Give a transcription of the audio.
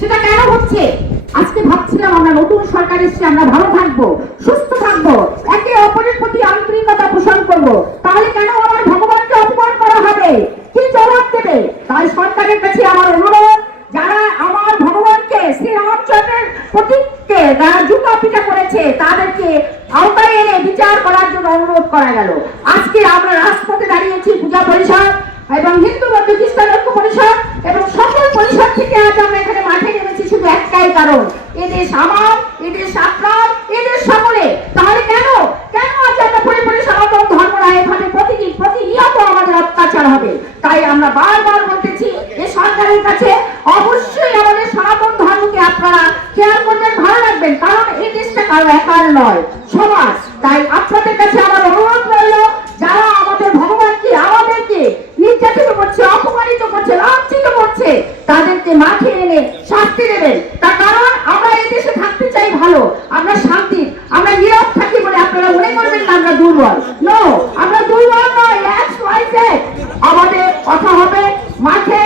সেটা কেন হচ্ছে? আজকে ভাবছিলাম আমরা নতুন সরকার এসে আমরা ভালো থাকবো, সুস্থ থাকবো, একে অপরের প্রতি আন্তরিকতা পোষণ করবো, তাহলে কেন আমার ভগবানকে অপমান করা হবে? কি জবাব দেবে? তাই সরকারের কাছে আমার অনুরোধ, যারা আমার ভগবানকে শ্রী রামচন্দ্রের প্রতীককে যারা জুতা পিটা করেছে তাদেরকে আওতায় এনে বিচার করার জন্য অনুরোধ করা গেল। আজকে আমরা রাজপথে দাঁড়িয়েছি, পূজা পরিষদ এবং হিন্দু বৌদ্ধ খ্রিস্টান ঐক্য পরিষদ এবং সকল পরিষদ থেকে আজ আমরা এখানে মাঠে নেমেছি শুধু একটাই কারণ, এদেশ আমার, এদেশ আপনার, এদেশ সকলে। তাহলে কেন কেন আজ আমরা পরিবারের সনাতন ধর্মরা এভাবে প্রতিনিয়ত আমাদের অত্যাচার হবে? তাই আমরা বারবার বলতেছি এই সরকারের কাছে অবশ্যই আমাদের সনাতন ধর্মকে আপনারা খেয়াল করবেন, ভালো রাখবেন, কারণ এই দেশটা কারো একার নয়, সমাজ। তাই আপনাদের কাছে আমার অনুরোধ রইল, যারা আমাদের ভগবানকে আমাদেরকে নির্যাতিত করছে, অপমানিত করছে, লাঞ্ছিত করছে, তাদেরকে মাঠে এনে শাস্তি দেবেন। তার কারণ আমরা এই দেশে থাকতে চাই ভালো, আমরা শান্তি, আমরা নীরব থাকি বলে আপনারা মনে করবেন না আমরা দুর্বল। নো, আমরা দুর্বল নয়, আমাদের কথা হবে মাঠে